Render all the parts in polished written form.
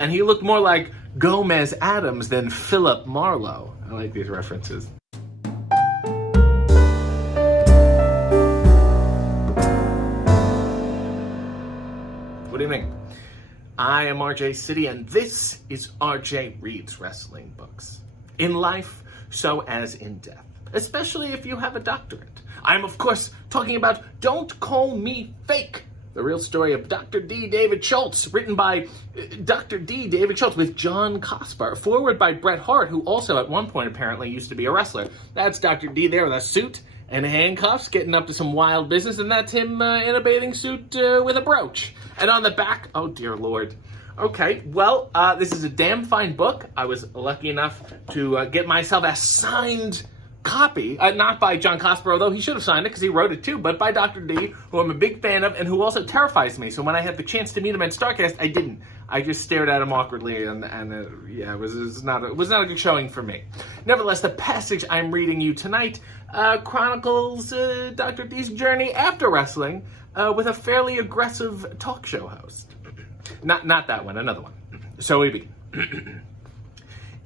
And he looked more like Gomez Adams than Philip Marlowe. I like these references. Good evening. I am RJ City, and this is RJ Reads Wrestling Books. In life, so as in death, especially if you have a doctorate. I am, of course, talking about Don't Call Me Fake, the real story of Dr. D. David Schultz, written by Dr. D. David Schultz with John Cosper, forward by Bret Hart, who also at one point apparently used to be a wrestler. That's Dr. D there with a suit and handcuffs, getting up to some wild business, and that's him in a bathing suit with a brooch. And on the back, oh dear Lord. Okay, well, this is a damn fine book. I was lucky enough to get myself a signed copy, not by John Cosper, although he should have signed it because he wrote it too, but by Dr. D, who I'm a big fan of and who also terrifies me. So when I had the chance to meet him at StarCast, I didn't. I just stared at him awkwardly, and it was not a good showing for me. Nevertheless, the passage I'm reading you tonight chronicles Dr. D's journey after wrestling with a fairly aggressive talk show host. Not that one, another one. So we begin.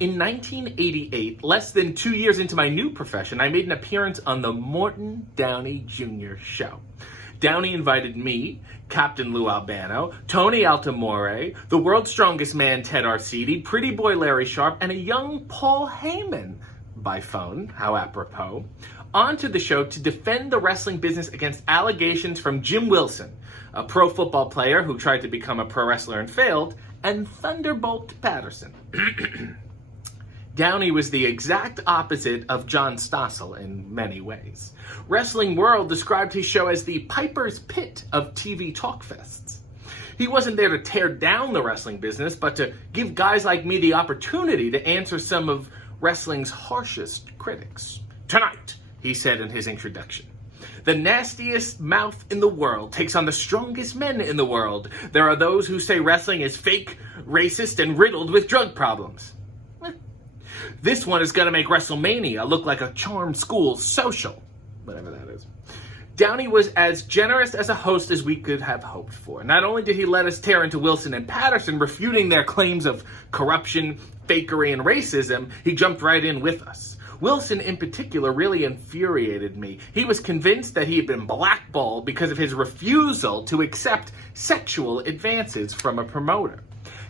In 1988, less than 2 years into my new profession, I made an appearance on the Morton Downey Jr. show. Downey invited me, Captain Lou Albano, Tony Altamore, the world's strongest man Ted Arcidi, pretty boy Larry Sharp, and a young Paul Heyman, by phone, how apropos, onto the show to defend the wrestling business against allegations from Jim Wilson, a pro football player who tried to become a pro wrestler and failed, and Thunderbolt Patterson. Downey was the exact opposite of John Stossel in many ways. Wrestling World described his show as the Piper's Pit of TV talk fests. He wasn't there to tear down the wrestling business, but to give guys like me the opportunity to answer some of wrestling's harshest critics. Tonight, he said in his introduction, the nastiest mouth in the world takes on the strongest men in the world. There are those who say wrestling is fake, racist, and riddled with drug problems. This one is going to make WrestleMania look like a charm school social, whatever that is. Downey was as generous as a host as we could have hoped for. Not only did he let us tear into Wilson and Patterson, refuting their claims of corruption, fakery, and racism, he jumped right in with us. Wilson, in particular, really infuriated me. He was convinced that he had been blackballed because of his refusal to accept sexual advances from a promoter.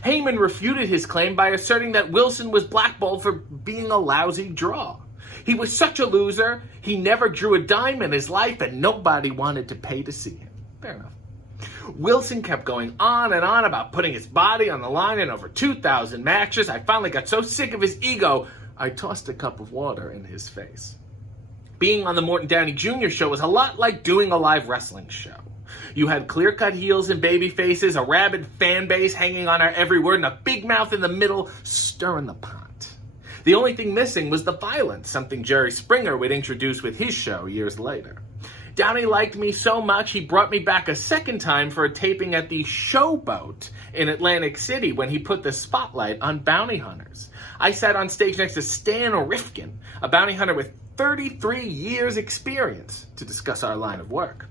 Heyman refuted his claim by asserting that Wilson was blackballed for being a lousy draw. He was such a loser, he never drew a dime in his life, and nobody wanted to pay to see him. Fair enough. Wilson kept going on and on about putting his body on the line in over 2,000 matches. I finally got so sick of his ego, I tossed a cup of water in his face. Being on the Morton Downey Jr. show was a lot like doing a live wrestling show. You had clear-cut heels and baby faces, a rabid fan base hanging on our every word, and a big mouth in the middle stirring the pot. The only thing missing was the violence, something Jerry Springer would introduce with his show years later. Downey liked me so much, he brought me back a second time for a taping at the Showboat in Atlantic City when he put the spotlight on bounty hunters. I sat on stage next to Stan Rifkin, a bounty hunter with 33 years experience, to discuss our line of work.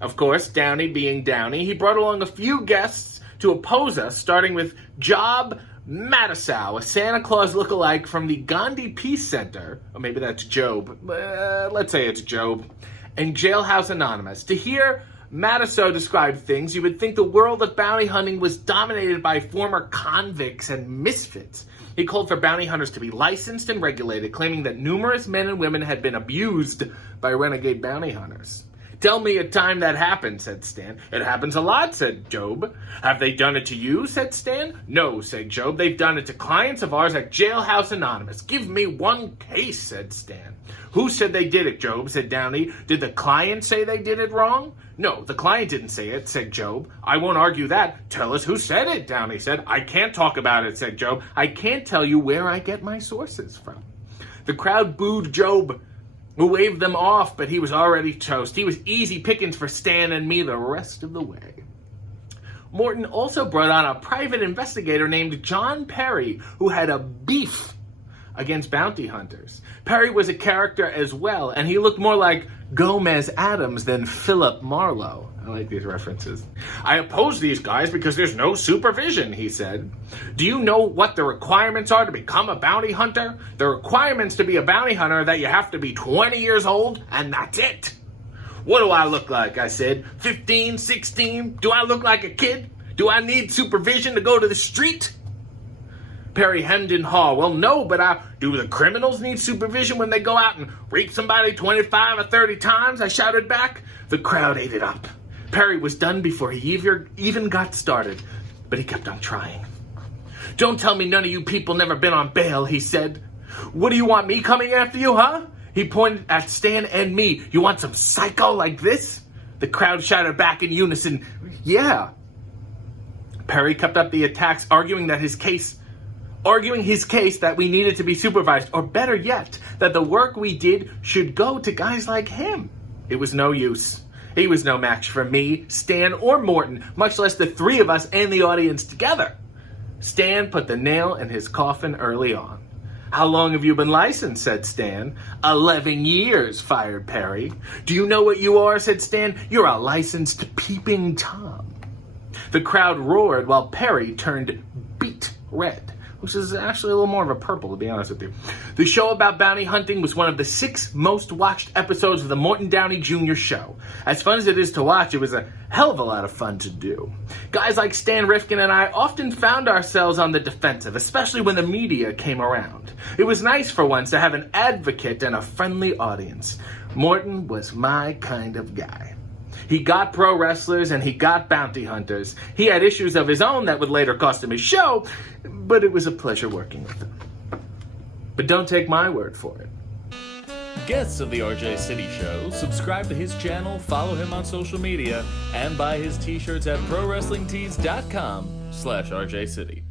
Of course, Downey being Downey, he brought along a few guests to oppose us, starting with Job Matusow, a Santa Claus lookalike from the Gandhi Peace Center, or maybe that's Job, let's say it's Job, and Jailhouse Anonymous. To hear Matusow describe things, you would think the world of bounty hunting was dominated by former convicts and misfits. He called for bounty hunters to be licensed and regulated, claiming that numerous men and women had been abused by renegade bounty hunters. Tell me a time that happened, said Stan. It happens a lot, said Job. Have they done it to you, said Stan. No, said Job. They've done it to clients of ours at Jailhouse Anonymous. Give me one case, said Stan. Who said they did it, Job, said Downey. Did the client say they did it wrong? No, the client didn't say it, said Job. I won't argue that. Tell us who said it, Downey said. I can't talk about it, said Job. I can't tell you where I get my sources from. The crowd booed Job, who waved them off, but he was already toast. He was easy pickings for Stan and me the rest of the way. Morton also brought on a private investigator named John Perry, who had a beef against bounty hunters. Perry was a character as well, and he looked more like Gomez Adams than Philip Marlowe. I like these references. I oppose these guys because there's no supervision, he said. Do you know what the requirements are to become a bounty hunter? The requirements to be a bounty hunter are that you have to be 20 years old, and that's it. What do I look like? I said. 15, 16? Do I look like a kid? Do I need supervision to go to the street? Perry hemmed and hawed. Well, no, but do the criminals need supervision when they go out and rape somebody 25 or 30 times? I shouted back. The crowd ate it up. Perry was done before he even got started, but he kept on trying. Don't tell me none of you people never been on bail, he said. What do you want, me coming after you, huh? He pointed at Stan and me. You want some psycho like this? The crowd shouted back in unison, yeah. Perry kept up the attacks, arguing his case that we needed to be supervised, or better yet, that the work we did should go to guys like him. It was no use. He was no match for me, Stan, or Morton, much less the three of us and the audience together. Stan put the nail in his coffin early on. How long have you been licensed, said Stan. 11 years, fired Perry. Do you know what you are, said Stan. You're a licensed peeping Tom. The crowd roared while Perry turned beet red, which is actually a little more of a purple, to be honest with you. The show about bounty hunting was one of the 6 most watched episodes of the Morton Downey Jr. show. As fun as it is to watch, it was a hell of a lot of fun to do. Guys like Stan Rifkin and I often found ourselves on the defensive, especially when the media came around. It was nice for once to have an advocate and a friendly audience. Morton was my kind of guy. He got pro wrestlers and he got bounty hunters. He had issues of his own that would later cost him his show, but it was a pleasure working with him. But don't take my word for it. Guests of the RJ City Show, subscribe to his channel, follow him on social media, and buy his t-shirts at prowrestlingtees.com/RJ City.